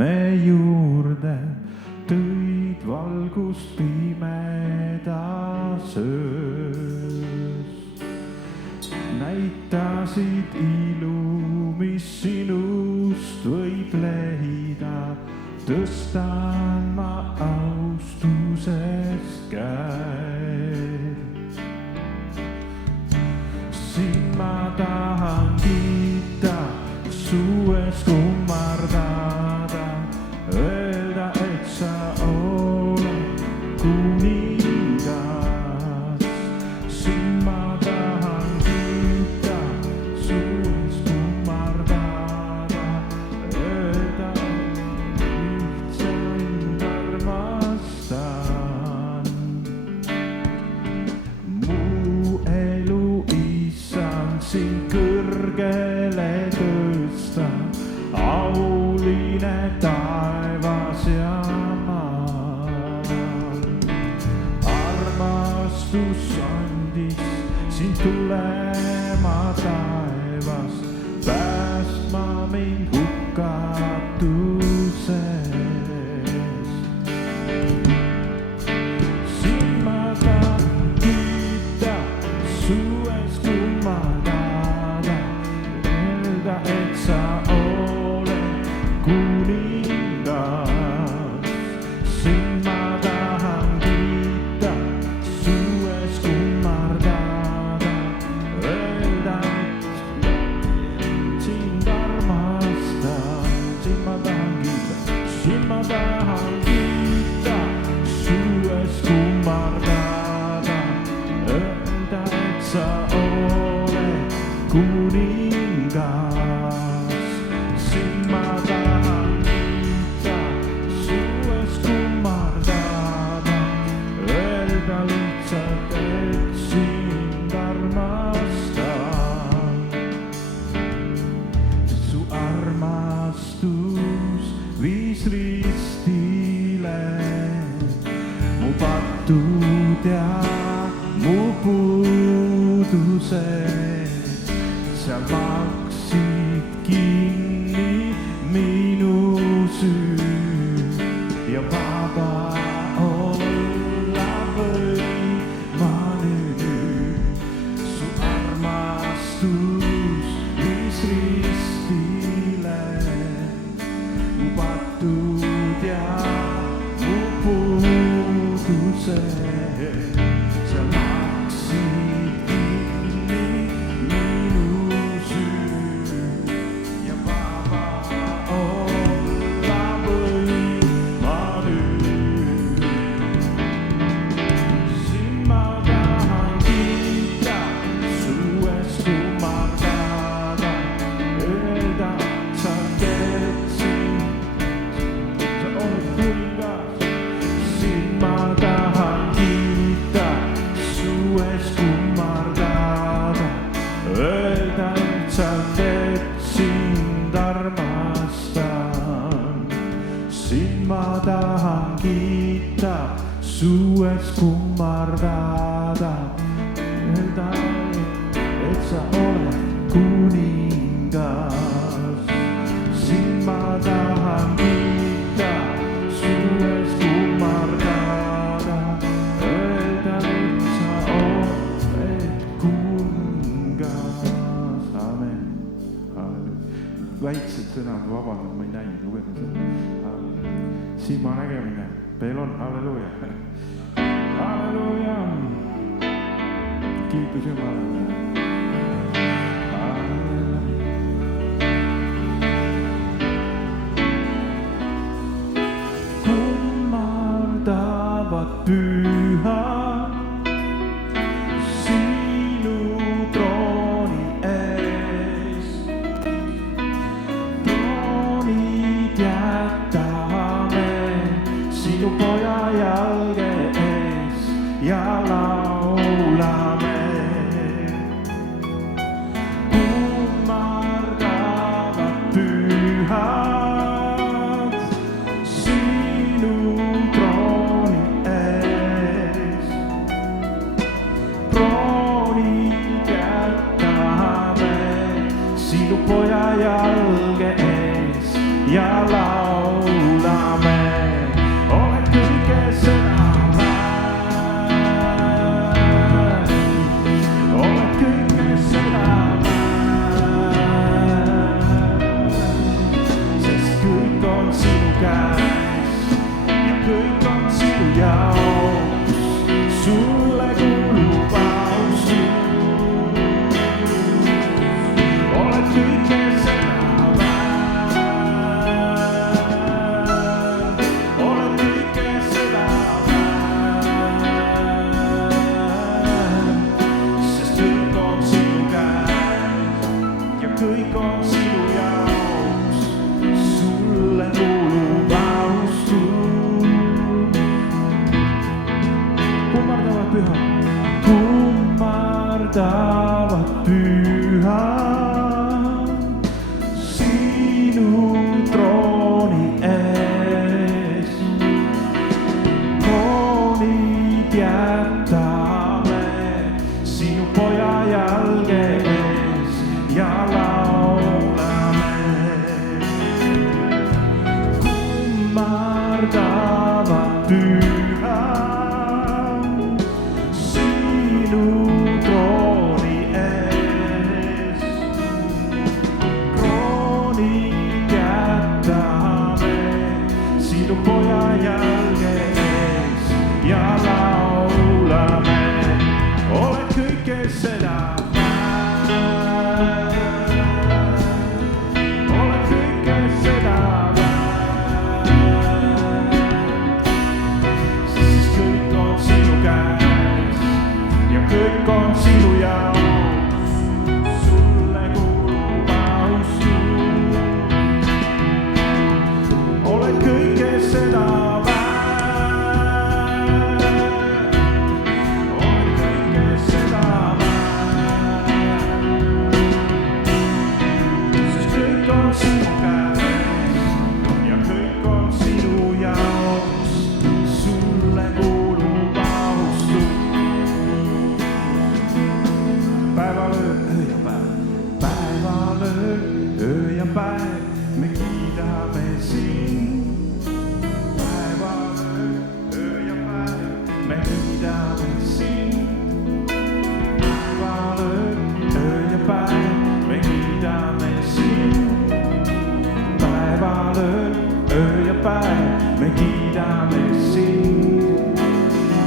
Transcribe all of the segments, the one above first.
me juurde, tõid valgust pimedas öös. Näitasid ilu, mis sinust võib leida, tõstan ma austusest käed. Siin ma tahan kiita, su ees kummardada, öelda, et sa oled kuningas. Siin ma tahan kiita, su ees kummardada, öelda, lihtsalt armastan. Mu elu issand sind kõrgele tõsta, auline taevas ja maal. Armastus andis sind tulema taevast, päästma mind hukatusest. Siin ma tahan kiita, su ees kummardada, öelda, et sa oled kuningas. Siin ma tahan kiita, su ees kummardada, öelda, et sind armastan. Siin ma tahan kiita, siin ma tahan kiita, su ees kummardada, öelda, et sa oled kuningas. Siin ma tahan kiita, su ees kummardada, öelda lihtsalt, et sind armastan. Su armastus viis ristile mu patud ja mu puudused. Seal maksid kinni minu süü ja vaba olla võin ma nüüd. Su armastus viis ristile mu patud ja mu puudused. Seal maksid kinni minu süü ja vaba olla võin ma nüüd. Siin ma tahan kiita, su ees kummardada, öelda, sa teed sind, sa oled kuningas. Siin ma tahan kiita, su ees kummardada, öelda, et sa teed sind armastan. Siin ma tahan kiita, su ees kummardada, öelda, et sa oled kuningas. Siin ma tahan kiita, su ees kummardada, öelda, et sa oled kuningas. Amen. Väiksed sõnad, vabandan, ma ei näinud lugeda seda. Silma nägemine veel on, halleluuja. Halleluuja. Kiitus Jumalale. Kummardavad pühad sinu trooni ees. Troonid jätame sinu poja jalge ees ja laulame. Kummardavad pühad sinu trooni ees. Troonid jätame sinu poja jalge ees ja laulame. poja jalge ees ja laulame. Oled kõike seda väärt. Oled kõike seda väärt. Sest kõik on sinu käes ja kõik on sinu jaoks. Sulle kuulub austus. Oled kõike seda väärt. Oled kõike seda väärt. Sest kõik on sinu käes ja kõik on sinu jaoks. Sulle kuulub austus. Päevalöö, öö ja päev. Päevalöö, öö ja päev. Me kiidame sind. Päevalöö, öö ja päev. Me kiidame sind. Päevalöö, öö ja päev. Me kiidame sind. Päevalöö, öö ja päev. Me kiidame sind.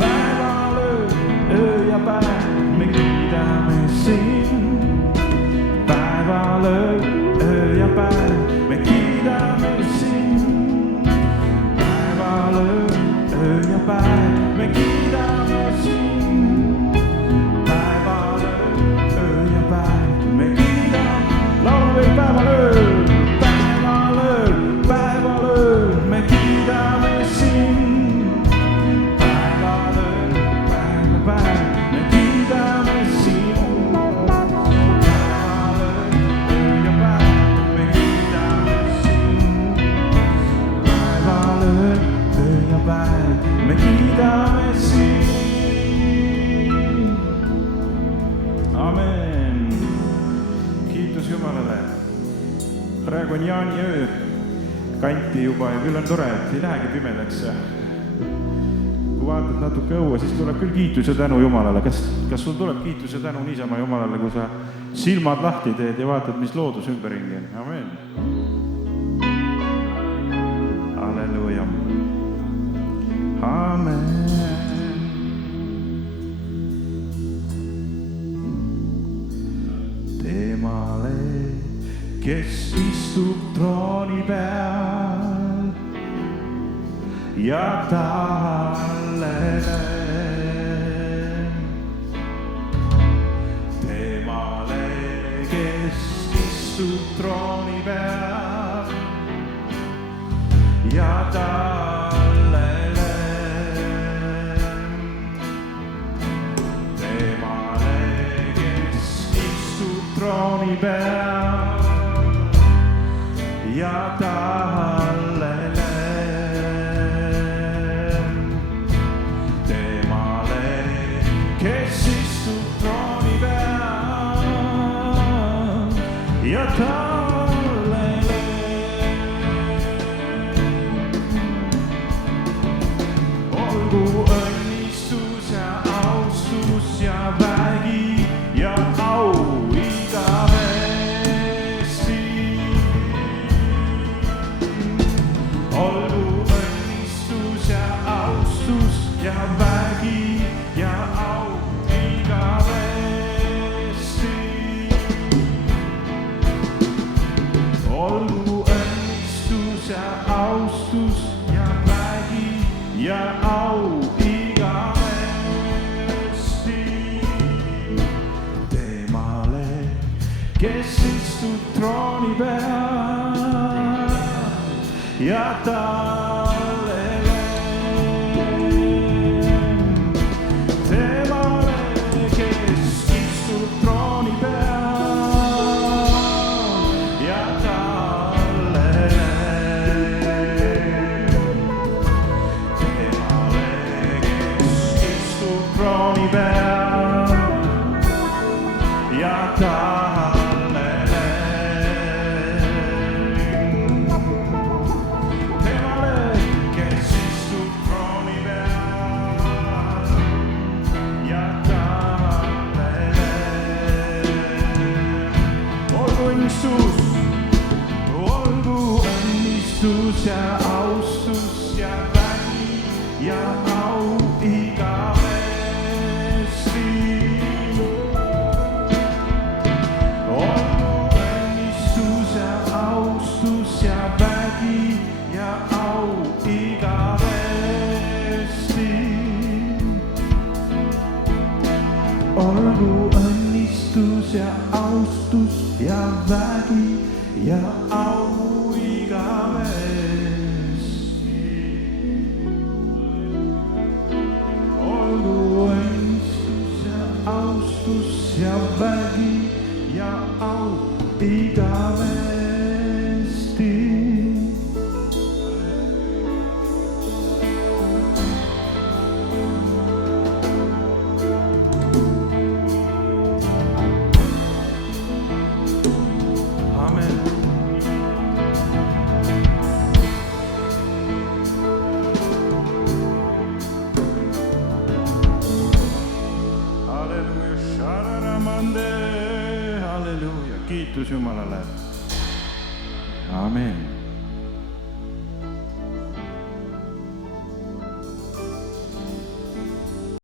Päevalöö, öö ja päev. Me kiidame sind. Päevalöö, öö ja päev. Me kiidame sind. Päevalöö, öö ja päev. Me kiidame sind. Päevalöö, öö ja päev. Me kiidame. Laulame veel päevalöö. Päevalöö, päevalöö. Me kiidame sind. Päevalöö, päev ja päev. Me kiidame sind. Päevalöö, öö ja päev. Me kiidame sind. Päevalöö, öö ja päev. Me kiidame sind. Amen. Kiitus Jumalale. Praegu on jaaniöö kanti juba ja küll on tore, et ei lähegi pimedaks. Kui vaatad natuke õue, siis tuleb küll kiitus ja tänu Jumalale. Kas sul tuleb kiitus ja tänu niisama Jumalale, kui sa silmad lahti teed ja vaatad, mis loodus ümberringi on? Amen. Halleluuja. Amen. Temale, kes istub trooni peal ja talle temale, kes istub trooni peal ja talle temale, kes istub trooni peal ja talle temale, kes istub trooni peal ja talle olgu õnnistus ja austus ja vägi ja au igavesti. Olgu õnnistus ja austus ja vägi ja au igavesti. Olgu õnnistus ja austus ja vägi ja au igavesti. Temale, kes istub trooni peal ja talle temale, kes istub trooni peal ja talle temale, kes istub trooni peal ja talle õnnistus ja austus ja ja au igavesti. Olgu õnnistus ja austus ja vägi ja au igavesti. Olgu õnnistus ja austus ja vägi ja au igavesti. Olgu õnnistus ja austus ja vägi ja au igavesti. Amen. Halleluuja, shararamande, halleluuja, kiitus Jumalale. Amen.